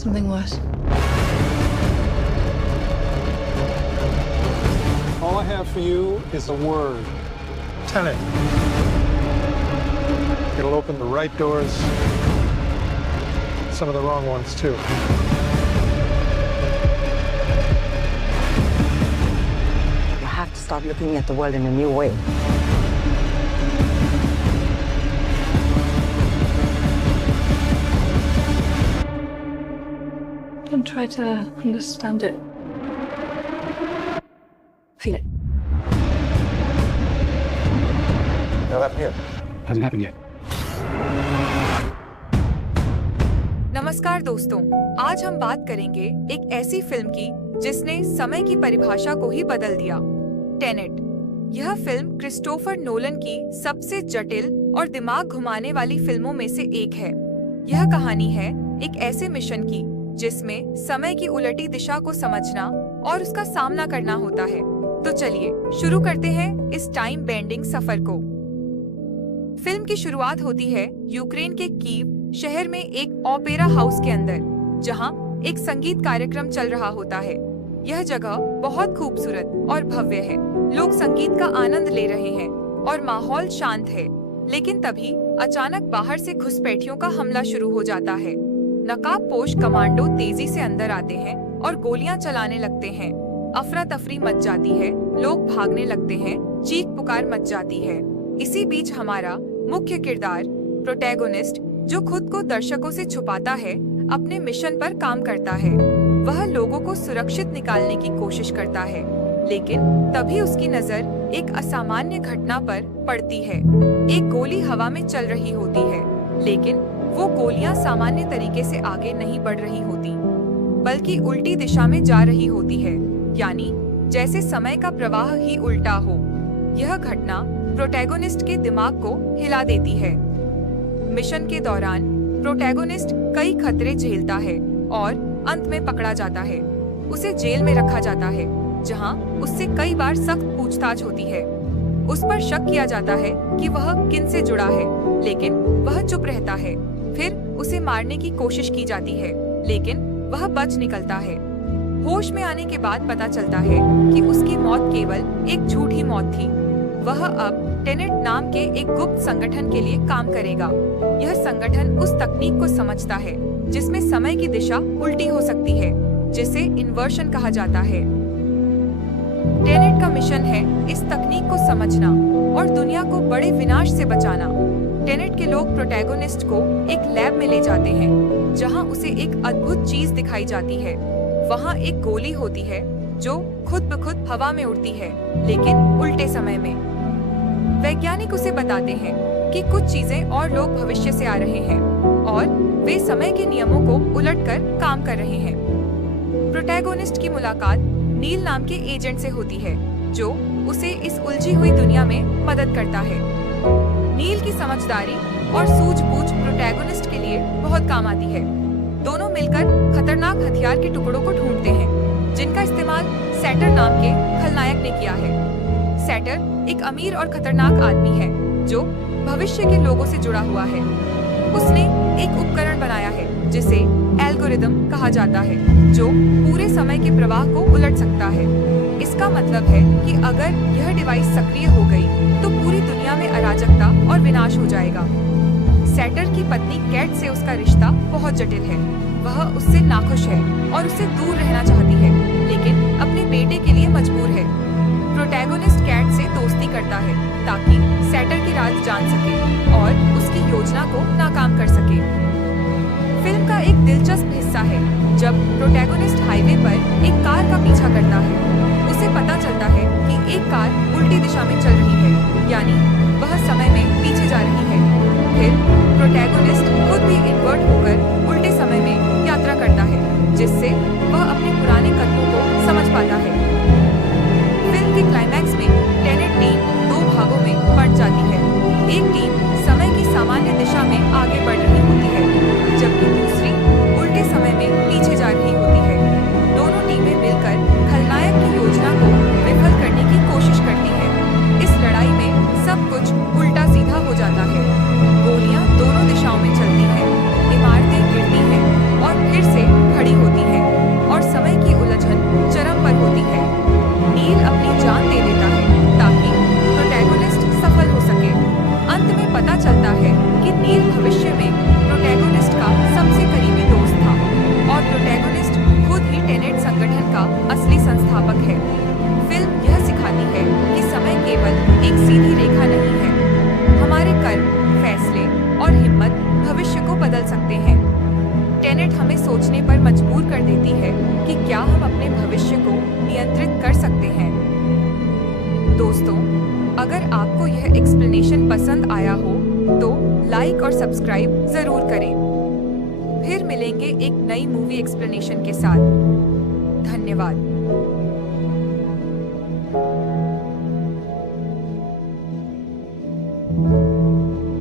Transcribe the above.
Something worse. All I have for you is a word. Tenet. It'll open the right doors, some of the wrong ones too. You have to start looking at the world in a new way. Don't try to understand it. Feel it. Now that here. Hasn't happened yet. नमस्कार दोस्तों, आज हम बात करेंगे एक ऐसी film की जिसने समय की परिभाषा को ही बदल दिया, टेनेट। यह फिल्म क्रिस्टोफर नोलन की सबसे जटिल और दिमाग घुमाने वाली फिल्मों में से एक है। यह कहानी है एक ऐसे मिशन की जिसमें समय की उलटी दिशा को समझना और उसका सामना करना होता है। तो चलिए शुरू करते हैं इस टाइम बेंडिंग सफर को। फिल्म की शुरुआत होती है यूक्रेन के कीव शहर में एक ओपेरा हाउस के अंदर, जहां एक संगीत कार्यक्रम चल रहा होता है। यह जगह बहुत खूबसूरत और भव्य है। लोग संगीत का आनंद ले रहे हैं और माहौल शांत है। लेकिन तभी अचानक बाहर से घुसपैठियों का हमला शुरू हो जाता है। नकाबपोश कमांडो तेजी से अंदर आते हैं और गोलियां चलाने लगते हैं। अफरा तफरी मच जाती है, लोग भागने लगते हैं, चीख पुकार मच जाती है। इसी बीच हमारा मुख्य किरदार प्रोटैगोनिस्ट, जो खुद को दर्शकों से छुपाता है, अपने मिशन पर काम करता है। वह लोगों को सुरक्षित निकालने की कोशिश करता है, लेकिन तभी उसकी नजर एक असामान्य घटना पर पड़ती है। एक गोली हवा में चल रही होती है, लेकिन वो गोलियां सामान्य तरीके से आगे नहीं बढ़ रही होती, बल्कि उल्टी दिशा में जा रही होती है, यानी जैसे समय का प्रवाह ही उल्टा हो। यह घटना प्रोटैगोनिस्ट के दिमाग को हिला देती है। मिशन के दौरान प्रोटैगोनिस्ट कई खतरे झेलता है और अंत में पकड़ा जाता है। उसे जेल में रखा जाता है, जहां उससे कई बार सख्त पूछताछ होती है। उस पर शक किया जाता है कि वह किन से जुड़ा है, लेकिन वह चुप रहता है। फिर उसे मारने की कोशिश की जाती है, लेकिन वह बच निकलता है। होश में आने के बाद पता चलता है कि उसकी मौत केवल एक झूठी मौत थी। वह अब टेनेट नाम के एक गुप्त संगठन के लिए काम करेगा। यह संगठन उस तकनीक को समझता है जिसमें समय की दिशा उल्टी हो सकती है, जिसे इन्वर्शन कहा जाता है। टेनेट का मिशन है इस तकनीक को समझना और दुनिया को बड़े विनाश से बचाना। टेनेट के लोग प्रोटैगोनिस्ट को एक लैब में ले जाते हैं, जहां उसे एक अद्भुत चीज दिखाई जाती है। वहां एक गोली होती है जो खुद ब खुद हवा में उड़ती है, लेकिन उल्टे समय में। वैज्ञानिक उसे बताते हैं कि कुछ चीजें और लोग भविष्य से आ रहे हैं और वे समय के नियमों को उलटकर काम कर रहे हैं। प्रोटैगोनिस्ट की मुलाकात नील नाम के एजेंट से होती है, जो उसे इस उलझी हुई दुनिया में मदद करता है। नील की समझदारी और सूझबूझ प्रोटैगोनिस्ट के लिए बहुत काम आती है। दोनों मिलकर खतरनाक हथियार के टुकड़ों को ढूंढते हैं, जिनका इस्तेमाल सैटर नाम के खलनायक ने किया है। सैटर एक अमीर और खतरनाक आदमी है जो भविष्य के लोगों से जुड़ा हुआ है। उसने एक उपकरण बनाया है जिसे एल्गोरिदम कहा जाता है, जो पूरे समय के प्रवाह को उलट सकता है। इसका मतलब है कि अगर यह डिवाइस सक्रिय हो गई तो पूरी दुनिया में अराजकता और विनाश हो जाएगा। सैटर की पत्नी कैट से उसका रिश्ता बहुत जटिल है। वह उससे नाखुश है और उससे दूर रहना चाहती है, लेकिन अपने बेटे के लिए मजबूर है। प्रोटैगोनिस्ट कैट से दोस्ती करता है ताकि सैटर की राज जान सके और उसकी योजना को नाकाम कर सके। फिल्म का एक दिलचस्प हिस्सा है जब प्रोटैगोनिस्ट हाईवे पर एक कार का पीछा करता है। उसे पता चलता है कि एक कार उल्टी दिशा में चल रही है, यानी वह समय में पीछे जा रही है। फिर प्रोटैगोनिस्ट खुद भी इन्वर्ट होकर उल्टे समय में यात्रा करता है, जिससे वह अपने पुराने कदमों को समझ पाता है। फिल्म के क्लाइमैक्स में टेनेट टीम दो भागों में बंट जाती है। एक टीम समय की सामान्य दिशा में आगे बढ़ रही होती है, जबकि दूसरी उल्टे समय में पीछे जा रही होती है। दोनों टीमें मिलकर खलनायक की योजना को विफल करने की कोशिश करती है। इस लड़ाई में सब कुछ उल्टा सीधा हो जाता है। गोलियां दोनों दिशाओं में चलती हैं, इमारतें गिरती हैं और फिर से एक्सप्लेनेशन पसंद आया हो तो लाइक और सब्सक्राइब जरूर करें। फिर मिलेंगे एक नई मूवी एक्सप्लेनेशन के साथ। धन्यवाद।